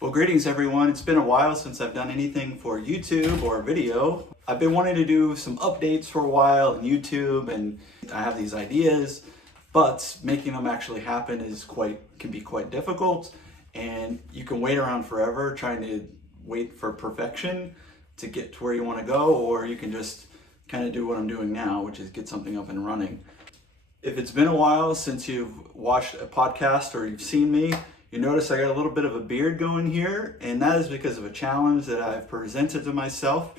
Well, greetings everyone. It's been a while since I've done anything for YouTube or video. I've been wanting to do some updates for a while on YouTube, and I have these ideas, but making them actually happen can be quite difficult, and you can wait around forever trying to wait for perfection to get to where you want to go, or you can just kind of do what I'm doing now, which is get something up and running. If it's been a while since you've watched a podcast or you've seen me, you notice I got a little bit of a beard going here, and that is because of a challenge that I've presented to myself.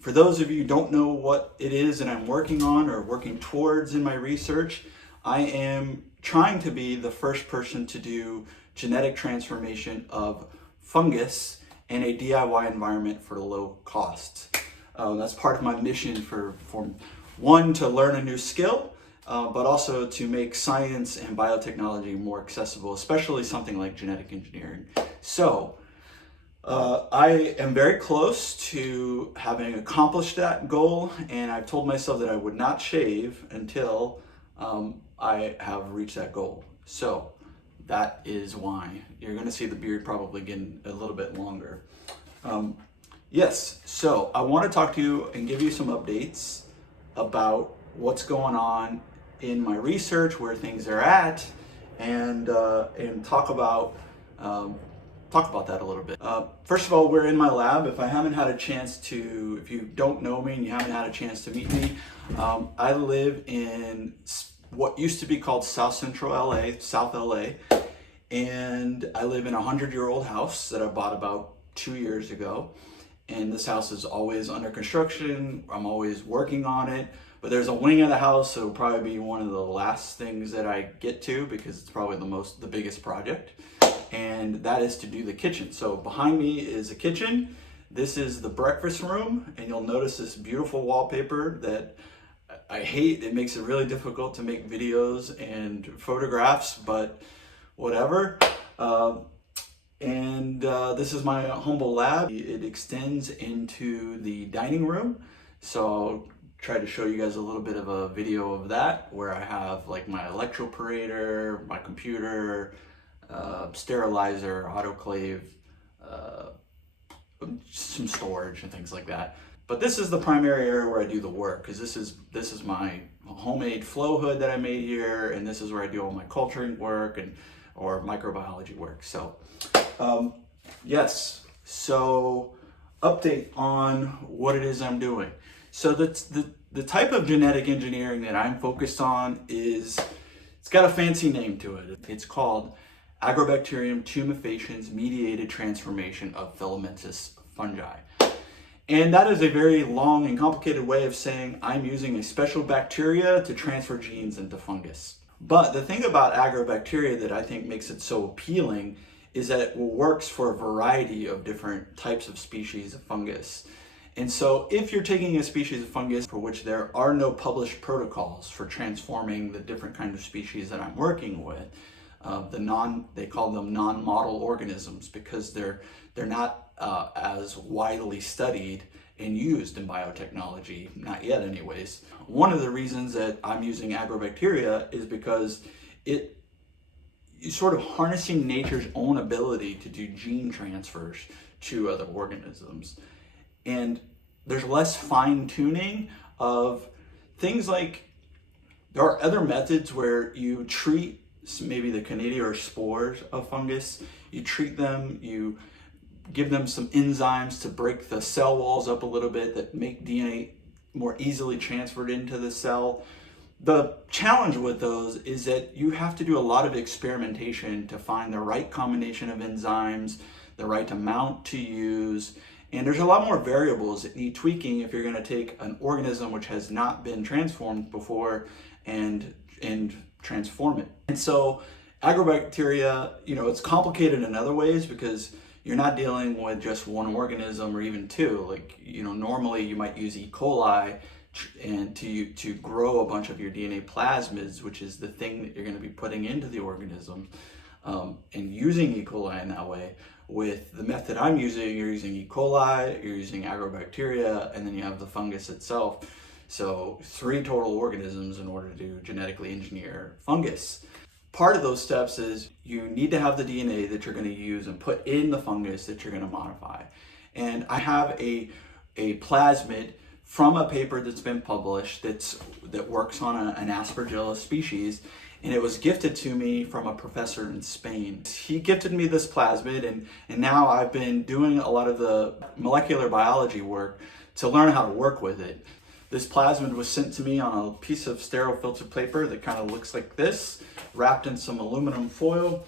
For those of you who don't know what it is that I'm working on or working towards in my research, I am trying to be the first person to do genetic transformation of fungus in a DIY environment for low cost. That's part of my mission for one, to learn a new skill, but also to make science and biotechnology more accessible, especially something like genetic engineering. So I am very close to having accomplished that goal, and I've told myself that I would not shave until I have reached that goal. So that is why you're going to see the beard probably getting a little bit longer. Yes, so I want to talk to you and give you some updates about what's going on in my research, where things are at, and talk about that a little bit. First of all, we're in my lab. If you don't know me and you haven't had a chance to meet me, I live in what used to be called South Central LA, South LA, and I live in a 100-year-old house that I bought about 2 years ago. And this house is always under construction. I'm always working on it. But there's a wing of the house that will probably be one of the last things that I get to, because it's probably the biggest project, and that is to do the kitchen. So behind me is a kitchen. This is the breakfast room, and you'll notice this beautiful wallpaper that I hate. It makes it really difficult to make videos and photographs, but whatever. This is my humble lab. It extends into the dining room, so I'll try to show you guys a little bit of a video of that, where I have like my electrophorator, my computer, sterilizer, autoclave, some storage and things like that. But this is the primary area where I do the work, because this is my homemade flow hood that I made here, and this is where I do all my culturing work or microbiology work. So yes, so update on what it is I'm doing. So the type of genetic engineering that I'm focused on it's got a fancy name to it. It's called Agrobacterium tumefaciens mediated transformation of filamentous fungi. And that is a very long and complicated way of saying I'm using a special bacteria to transfer genes into fungus. But the thing about Agrobacteria that I think makes it so appealing is that it works for a variety of different types of species of fungus. And so if you're taking a species of fungus for which there are no published protocols for transforming the different kind of species that I'm working with, they call them non-model organisms, because they're not as widely studied and used in biotechnology, not yet anyways. One of the reasons that I'm using Agrobacteria is because you're sort of harnessing nature's own ability to do gene transfers to other organisms. And there's less fine tuning of things like, there are other methods where you treat maybe the conidia or spores of fungus, you treat them, you give them some enzymes to break the cell walls up a little bit that make DNA more easily transferred into the cell. The challenge with those is that you have to do a lot of experimentation to find the right combination of enzymes, the right amount to use, and there's a lot more variables that need tweaking if you're going to take an organism which has not been transformed before and transform it. And so Agrobacteria, it's complicated in other ways, because you're not dealing with just one organism or even two. Like, normally you might use E. coli and to grow a bunch of your DNA plasmids, which is the thing that you're going to be putting into the organism, and using E. coli in that way. With the method I'm using, you're using E. coli, you're using Agrobacteria, and then you have the fungus itself. So 3 total organisms in order to genetically engineer fungus. part of those steps is you need to have the DNA that you're going to use and put in the fungus that you're going to modify. And I have a plasmid from a paper that's been published that works on an Aspergillus species, and it was gifted to me from a professor in Spain. He gifted me this plasmid, and now I've been doing a lot of the molecular biology work to learn how to work with it. This plasmid was sent to me on a piece of sterile filter paper that kind of looks like this, wrapped in some aluminum foil,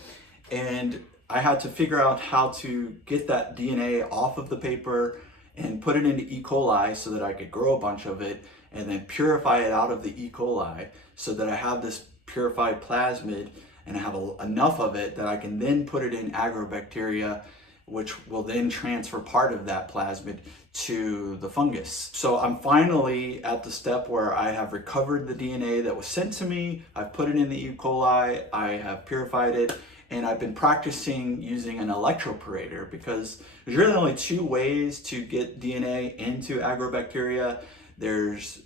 and I had to figure out how to get that DNA off of the paper and put it into E. coli so that I could grow a bunch of it, and then purify it out of the E. coli so that I have this purified plasmid, and I have enough of it that I can then put it in Agrobacteria, which will then transfer part of that plasmid to the fungus. So I'm finally at the step where I have recovered the DNA that was sent to me, I've put it in the E. coli, I have purified it, and I've been practicing using an electroporator, because there's really only two ways to get DNA into Agrobacteria. There's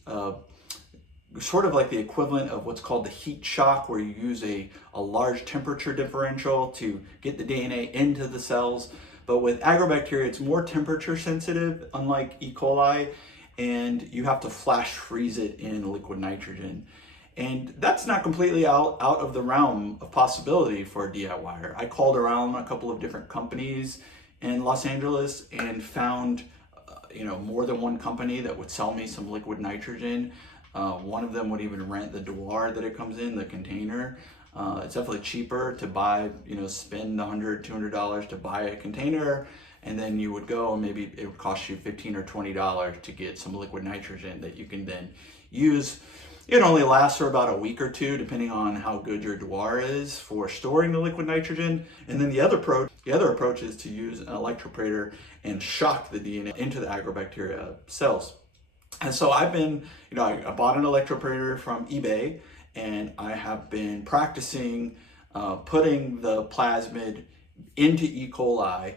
sort of like the equivalent of what's called the heat shock, where you use a large temperature differential to get the DNA into the cells. But with Agrobacteria, it's more temperature sensitive, unlike E. coli, and you have to flash freeze it in liquid nitrogen. And that's not completely out of the realm of possibility for a DIYer. I called around a couple of different companies in Los Angeles and found more than one company that would sell me some liquid nitrogen. One of them would even rent the dewar that it comes in, the container. It's definitely cheaper to buy, spend $100, $200 to buy a container, and then you would go and maybe it would cost you $15 or $20 to get some liquid nitrogen that you can then use. It only lasts for about a week or two, depending on how good your dewar is for storing the liquid nitrogen. And then the other approach is to use an electroporator and shock the DNA into the Agrobacteria cells. And so I've been, I bought an electroporator from eBay, and I have been practicing putting the plasmid into E. coli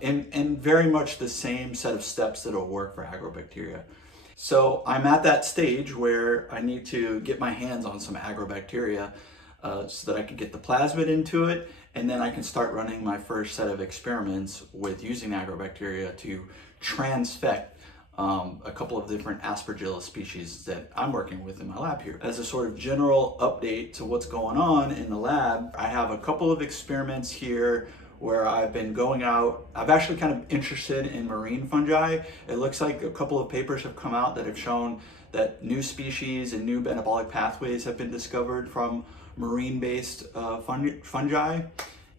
and very much the same set of steps that will work for Agrobacteria. So I'm at that stage where I need to get my hands on some Agrobacteria so that I can get the plasmid into it, and then I can start running my first set of experiments with using Agrobacteria to transfect a couple of different Aspergillus species that I'm working with in my lab here. As a sort of general update to what's going on in the lab, I have a couple of experiments here where I've been going out. I've actually kind of interested in marine fungi. It looks like a couple of papers have come out that have shown that new species and new metabolic pathways have been discovered from marine-based fungi.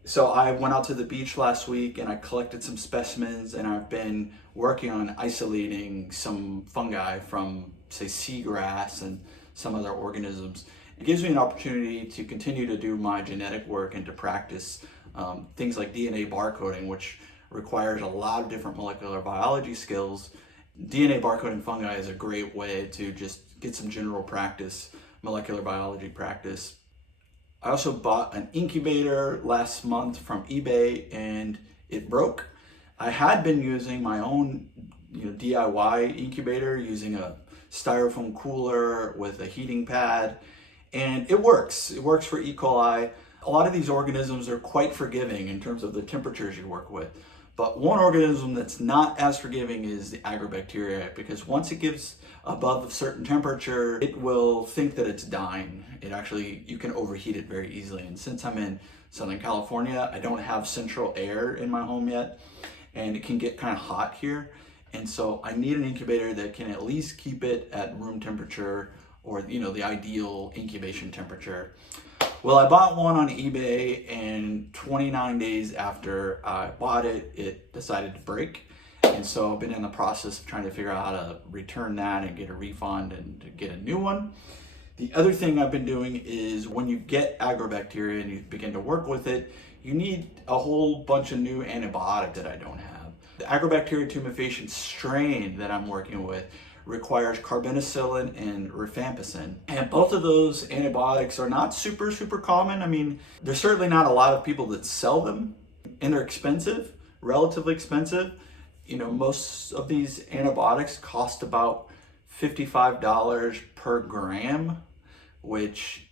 So I went out to the beach last week and I collected some specimens, and I've been working on isolating some fungi from, say, seagrass and some other organisms. It gives me an opportunity to continue to do my genetic work and to practice things like DNA barcoding, which requires a lot of different molecular biology skills. DNA barcoding fungi is a great way to just get some general practice, molecular biology practice. I also bought an incubator last month from eBay, and it broke. I had been using my own DIY incubator, using a styrofoam cooler with a heating pad, and it works. It works for E. coli. A lot of these organisms are quite forgiving in terms of the temperatures you work with. But one organism that's not as forgiving is the Agrobacteria, because once it gets above a certain temperature, it will think that it's dying. You can overheat it very easily. And since I'm in Southern California, I don't have central air in my home yet, and it can get kind of hot here. And so I need an incubator that can at least keep it at room temperature, or the ideal incubation temperature. Well, I bought one on eBay, and 29 days after I bought it, it decided to break. And so I've been in the process of trying to figure out how to return that and get a refund and to get a new one. The other thing I've been doing is, when you get Agrobacteria and you begin to work with it, you need a whole bunch of new antibiotics that I don't have. The Agrobacteria tumefaciens strain that I'm working with requires carbenicillin and rifampicin. And both of those antibiotics are not super common. I mean, there's certainly not a lot of people that sell them, and they're expensive, relatively expensive. Most of these antibiotics cost about $55 per gram, which,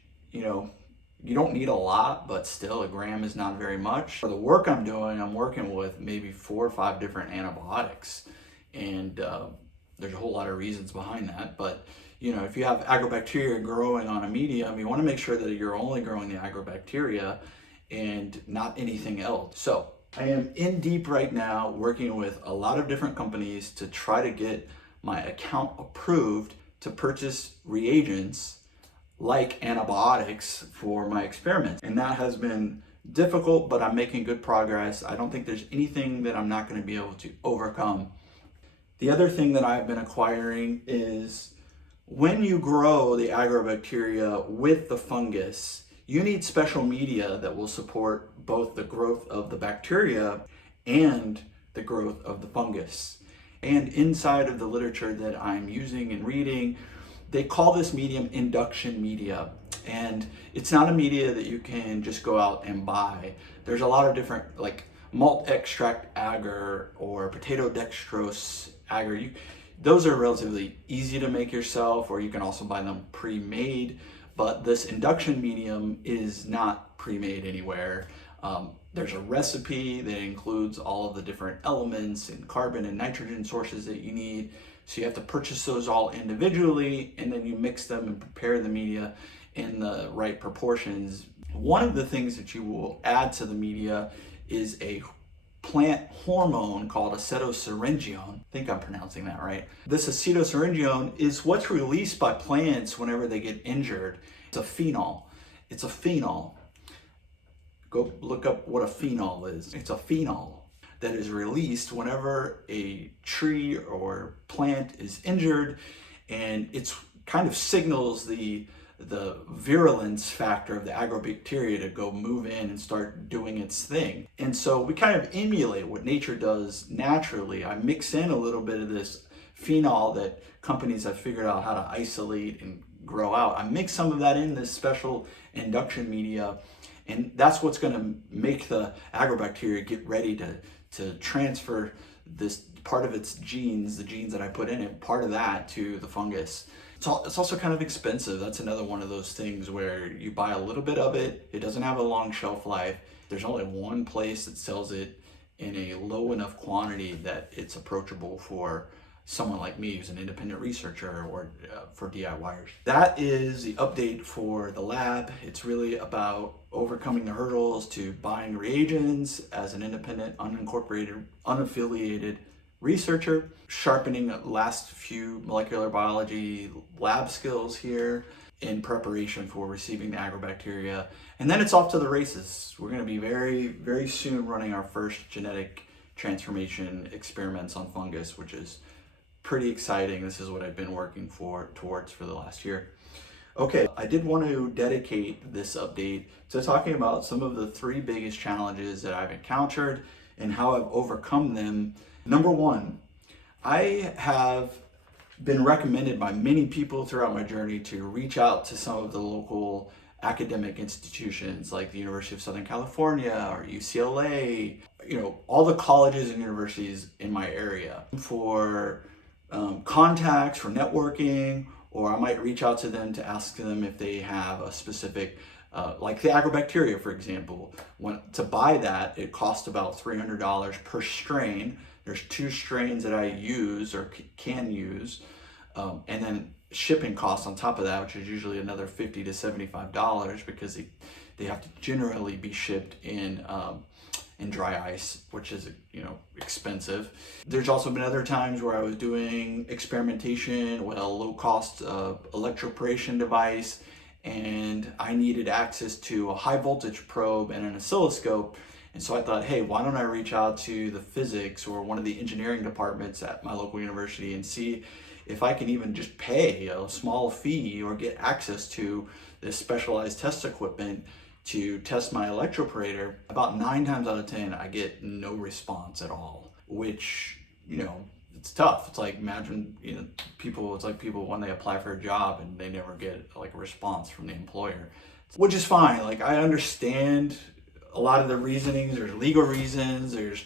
you don't need a lot, but still a gram is not very much. For the work I'm doing, I'm working with maybe 4 or 5 different antibiotics. And there's a whole lot of reasons behind that. But if you have agrobacteria growing on a medium, you want to make sure that you're only growing the agrobacteria and not anything else. So I am in deep right now working with a lot of different companies to try to get my account approved to purchase reagents like antibiotics for my experiments. And that has been difficult, but I'm making good progress. I don't think there's anything that I'm not going to be able to overcome. The other thing that I've been acquiring is when you grow the agrobacteria with the fungus, you need special media that will support both the growth of the bacteria and the growth of the fungus. And inside of the literature that I'm using and reading, they call this medium Induction Media. And it's not a media that you can just go out and buy. There's a lot of different, like malt extract agar or potato dextrose agar. Those are relatively easy to make yourself, or you can also buy them pre-made. But this induction medium is not pre-made anywhere. There's a recipe that includes all of the different elements and carbon and nitrogen sources that you need. So you have to purchase those all individually, and then you mix them and prepare the media in the right proportions. One of the things that you will add to the media is a plant hormone called Acetosyringone. I think I'm pronouncing that right. This Acetosyringone is what's released by plants whenever they get injured. It's a phenol. It's a phenol. Go look up what a phenol is. It's a phenol that is released whenever a tree or plant is injured, and it's kind of signals the virulence factor of the agrobacteria to go move in and start doing its thing. And so we kind of emulate what nature does naturally. I mix in a little bit of this phenol that companies have figured out how to isolate and grow out. I mix some of that in this special induction media, and that's what's going to make the agrobacteria get ready to transfer this part of its genes, the genes that I put in it, part of that to the fungus. It's also kind of expensive. That's another one of those things where you buy a little bit of it. It doesn't have a long shelf life. There's only one place that sells it in a low enough quantity that it's approachable for someone like me who's an independent researcher or for DIYers. That is the update for the lab. It's really about overcoming the hurdles to buying reagents as an independent, unincorporated, unaffiliated researcher, sharpening last few molecular biology lab skills here in preparation for receiving the agrobacteria. And then it's off to the races. We're going to be very, very soon running our first genetic transformation experiments on fungus, which is pretty exciting. This is what I've been working towards for the last year. Okay, I did want to dedicate this update to talking about some of the 3 biggest challenges that I've encountered and how I've overcome them. Number 1, I have been recommended by many people throughout my journey to reach out to some of the local academic institutions like the University of Southern California or UCLA, all the colleges and universities in my area for contacts, for networking, or I might reach out to them to ask them if they have a specific, like the agrobacteria, for example. To buy that, it costs about $300 per strain. There's 2 strains that I use or can use, and then shipping costs on top of that, which is usually another $50 to $75 because they have to generally be shipped in dry ice, which is expensive. There's also been other times where I was doing experimentation with a low-cost electroporation device, and I needed access to a high-voltage probe and an oscilloscope. And so I thought, hey, why don't I reach out to the physics or one of the engineering departments at my local university and see if I can even just pay a small fee or get access to this specialized test equipment to test my electroporator. About 9 times out of 10, I get no response at all, which, it's tough. It's like, imagine, people when they apply for a job and they never get like a response from the employer, which is fine. Like, I understand a lot of the reasonings. There's legal reasons. There's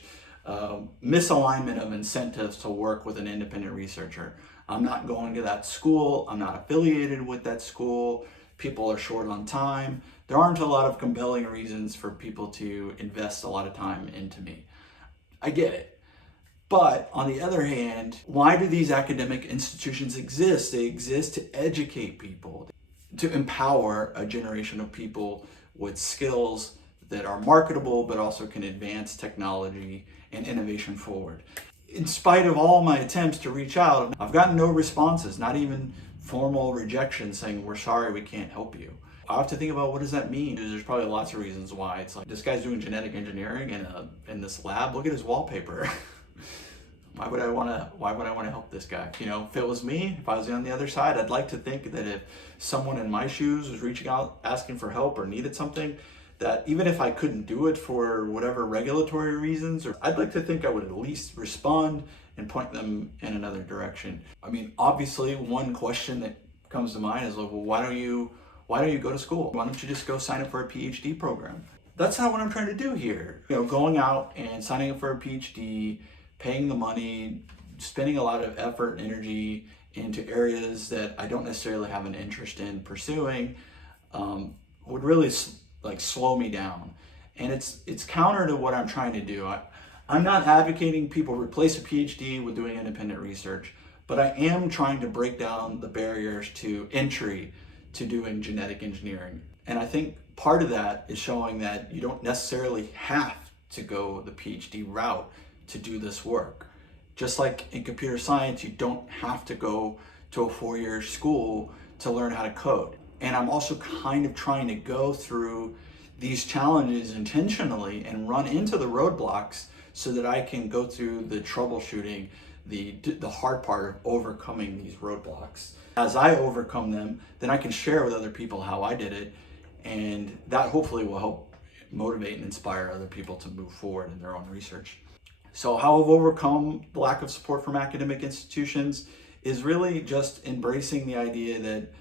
misalignment of incentives to work with an independent researcher. I'm not going to that school. I'm not affiliated with that school. people are short on time. There aren't a lot of compelling reasons for people to invest a lot of time into me. I get it. But on the other hand, why do these academic institutions exist? They exist to educate people, to empower a generation of people with skills that are marketable, but also can advance technology and innovation forward. In spite of all my attempts to reach out, I've gotten no responses, not even formal rejection saying, we're sorry, we can't help you. I have to think about, what does that mean? There's probably lots of reasons why. It's like, this guy's doing genetic engineering in this lab. Look at his wallpaper. Why would I want to help this guy? You know, if it was me, if I was on the other side, I'd like to think that if someone in my shoes was reaching out, asking for help or needed something, that even if I couldn't do it for whatever regulatory reasons, or I'd like to think I would at least respond and point them in another direction. I mean, obviously, one question that comes to mind is like, well, why don't you go to school? Why don't you just go sign up for a PhD program? That's not what I'm trying to do here. You know, going out and signing up for a PhD, paying the money, spending a lot of effort and energy into areas that I don't necessarily have an interest in pursuing, would really slow me down. And it's counter to what I'm trying to do. I'm not advocating people replace a PhD with doing independent research, but I am trying to break down the barriers to entry to doing genetic engineering. And I think part of that is showing that you don't necessarily have to go the PhD route to do this work. Just like in computer science, you don't have to go to a 4-year school to learn how to code. And I'm also kind of trying to go through these challenges intentionally and run into the roadblocks so that I can go through the troubleshooting, the hard part of overcoming these roadblocks. As I overcome them, then I can share with other people how I did it, and that hopefully will help motivate and inspire other people to move forward in their own research. So how I've overcome the lack of support from academic institutions is really just embracing the idea that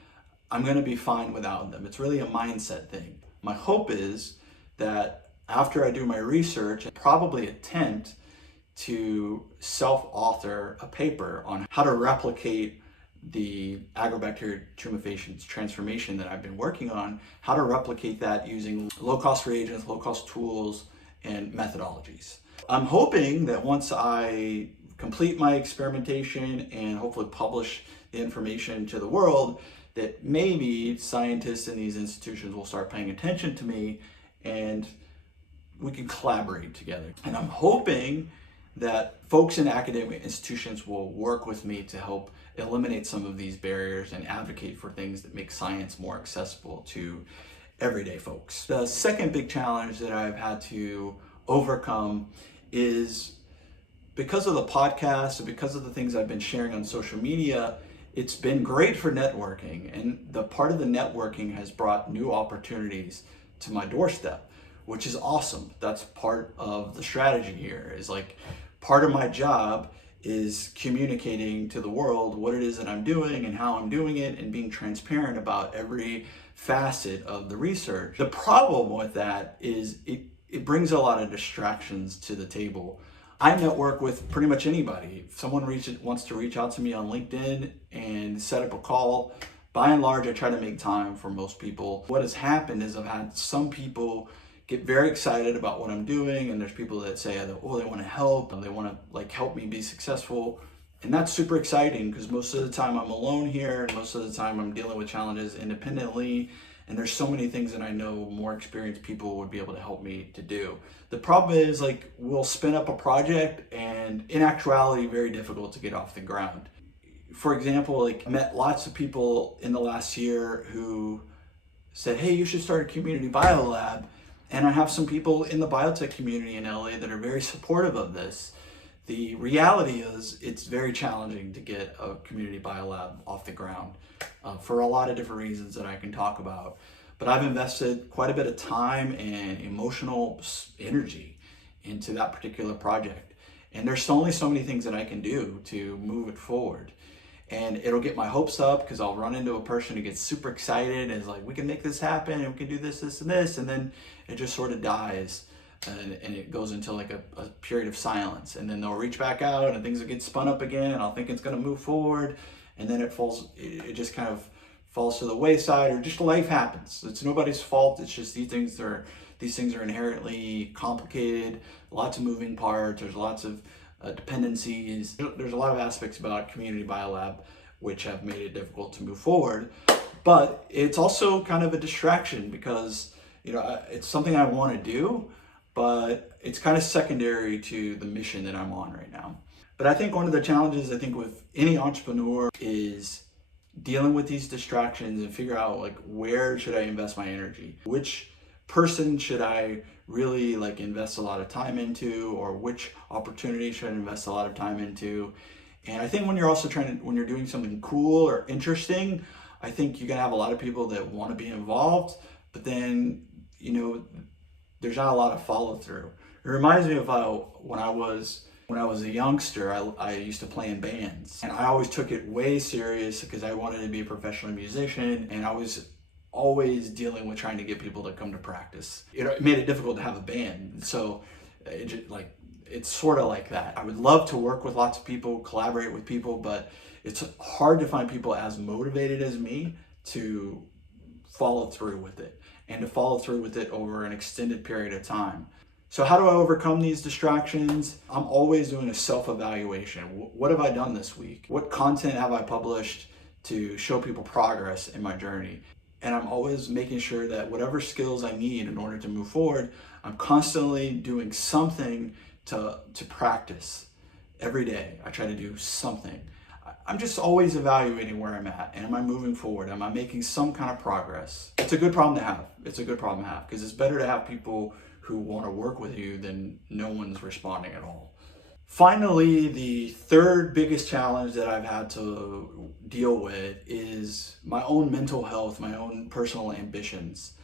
I'm going to be fine without them. It's really a mindset thing. My hope is that after I do my research, I probably attempt to self-author a paper on how to replicate the Agrobacteria tumefaciens transformation that I've been working on, how to replicate that using low-cost reagents, low-cost tools, and methodologies. I'm hoping that once I complete my experimentation and hopefully publish the information to the world, that maybe scientists in these institutions will start paying attention to me and we can collaborate together. And I'm hoping that folks in academic institutions will work with me to help eliminate some of these barriers and advocate for things that make science more accessible to everyday folks. The second big challenge that I've had to overcome is because of the podcast and because of the things I've been sharing on social media. It's been great for networking, and the part of the networking has brought new opportunities to my doorstep, which is awesome. That's part of the strategy here, is like part of my job is communicating to the world what it is that I'm doing and how I'm doing it and being transparent about every facet of the research. The problem with that is it brings a lot of distractions to the table. I network with pretty much anybody. If someone wants to reach out to me on LinkedIn and set up a call, by and large, I try to make time for most people. What has happened is I've had some people get very excited about what I'm doing, and there's people that say, oh, they want to help, and they want to help me be successful. And that's super exciting because most of the time I'm alone here, and most of the time I'm dealing with challenges independently. And there's so many things that I know more experienced people would be able to help me to do. The problem is we'll spin up a project and in actuality, very difficult to get off the ground. For example, I met lots of people in the last year who said, hey, you should start a community biolab. And I have some people in the biotech community in LA that are very supportive of this. The reality is it's very challenging to get a community biolab off the ground for a lot of different reasons that I can talk about. But I've invested quite a bit of time and emotional energy into that particular project. And there's only so many things that I can do to move it forward. And it'll get my hopes up because I'll run into a person who gets super excited and is like, we can make this happen and we can do this, this, and this. And then it just sort of dies. And it goes into a period of silence, and then they'll reach back out and things will get spun up again and I'll think it's going to move forward, and then it just kind of falls to the wayside, or just life happens. It's nobody's fault. It's just these things are inherently complicated, lots of moving parts. There's lots of dependencies. There's a lot of aspects about community biolab which have made it difficult to move forward. But it's also kind of a distraction because it's something I want to do, but it's kind of secondary to the mission that I'm on right now. But I think one of the challenges with any entrepreneur is dealing with these distractions and figure out like, where should I invest my energy? Which person should I really invest a lot of time into, or which opportunity should I invest a lot of time into? And I think when you're doing something cool or interesting, I think you're gonna have a lot of people that want to be involved, but then there's not a lot of follow through. It reminds me of when I was a youngster, I used to play in bands, and I always took it way serious because I wanted to be a professional musician, and I was always dealing with trying to get people to come to practice. It made it difficult to have a band, so it's sort of like that. I would love to work with lots of people, collaborate with people, but it's hard to find people as motivated as me to follow through with it, and to follow through with it over an extended period of time. So how do I overcome these distractions? I'm always doing a self-evaluation. What have I done this week? What content have I published to show people progress in my journey? And I'm always making sure that whatever skills I need in order to move forward, I'm constantly doing something to practice. Every day I try to do something. I'm just always evaluating where I'm at, and am I moving forward? Am I making some kind of progress? It's a good problem to have. It's a good problem to have, because it's better to have people who want to work with you than no one's responding at all. Finally, the third biggest challenge that I've had to deal with is my own mental health, my own personal ambitions.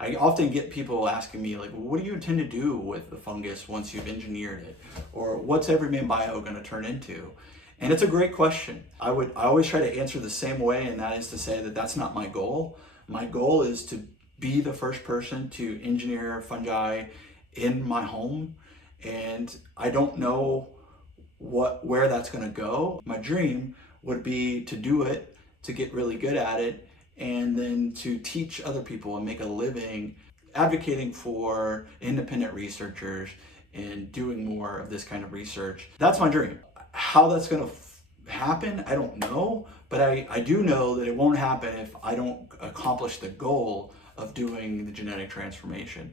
I often get people asking me what do you intend to do with the fungus once you've engineered it? Or what's Everyman Bio going to turn into? And it's a great question. I always try to answer the same way, and that is to say that that's not my goal. My goal is to be the first person to engineer fungi in my home, and I don't know where that's going to go. My dream would be to do it, to get really good at it, and then to teach other people and make a living advocating for independent researchers and doing more of this kind of research. That's my dream. How that's going to happen, I don't know, but I do know that it won't happen if I don't accomplish the goal of doing the genetic transformation.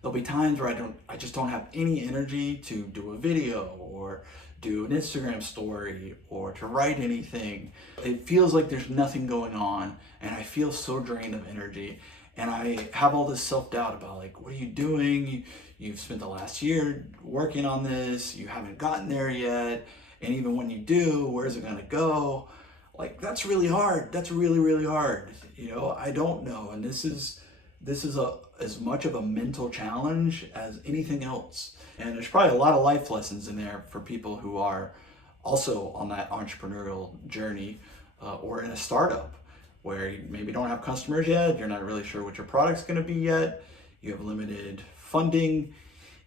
There'll be times where I just don't have any energy to do a video or do an Instagram story or to write anything. It feels like there's nothing going on, and I feel so drained of energy, and I have all this self-doubt about what are you doing? You've spent the last year working on this, you haven't gotten there yet, and even when you do, where's it gonna go? That's really hard. That's really, really hard. I don't know, and this is as much of a mental challenge as anything else. And there's probably a lot of life lessons in there for people who are also on that entrepreneurial journey, or in a startup where you maybe don't have customers yet, you're not really sure what your product's going to be yet, you have limited funding.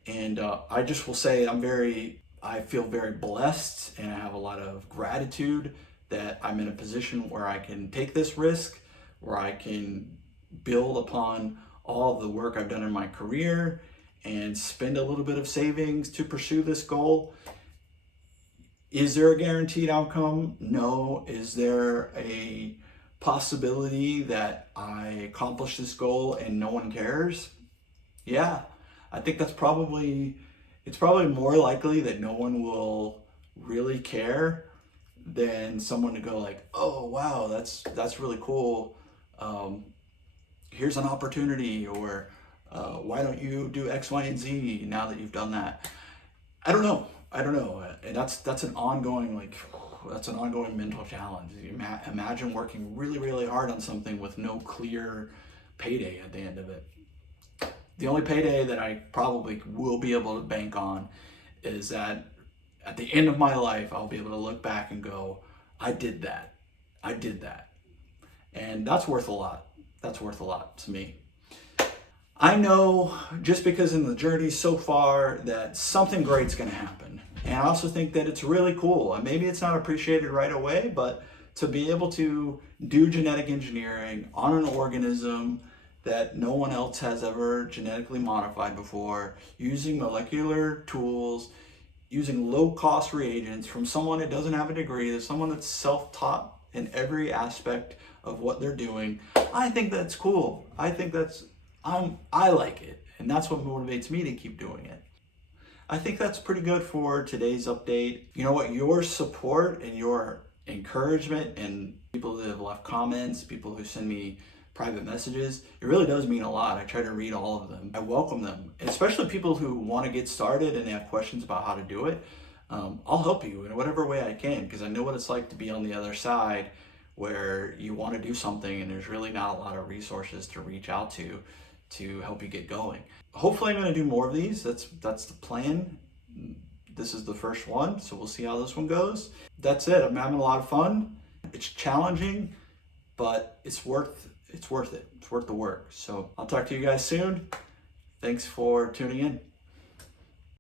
And I just will say I feel very blessed, and I have a lot of gratitude that I'm in a position where I can take this risk, where I can build upon all of the work I've done in my career and spend a little bit of savings to pursue this goal. Is there a guaranteed outcome? No. Is there a possibility that I accomplish this goal and no one cares? Yeah, I think it's probably more likely that no one will really care than someone to go oh wow, that's really cool. Here's an opportunity, or why don't you do X, Y, and Z now that you've done that? I don't know, and that's an ongoing mental challenge. Imagine working really, really hard on something with no clear payday at the end of it. The only payday that I probably will be able to bank on is that at the end of my life, I'll be able to look back and go, I did that. And that's worth a lot. That's worth a lot to me. I know just because in the journey so far that something great's going to happen. And I also think that it's really cool. And maybe it's not appreciated right away, but to be able to do genetic engineering on an organism that no one else has ever genetically modified before, using molecular tools, using low-cost reagents from someone that doesn't have a degree, that's someone that's self-taught in every aspect of what they're doing. I think that's cool. I think I like it, and that's what motivates me to keep doing it. I think that's pretty good for today's update. You know what? Your support and your encouragement and people that have left comments, people who send me private messages, it really does mean a lot. I try to read all of them. I welcome them, especially people who want to get started and they have questions about how to do it. I'll help you in whatever way I can, because I know what it's like to be on the other side where you want to do something and there's really not a lot of resources to reach out to help you get going. Hopefully I'm going to do more of these. That's the plan. This is the first one, so we'll see how this one goes. That's it. I'm having a lot of fun. It's challenging, but it's worth it. It's worth the work. So I'll talk to you guys soon. Thanks for tuning in.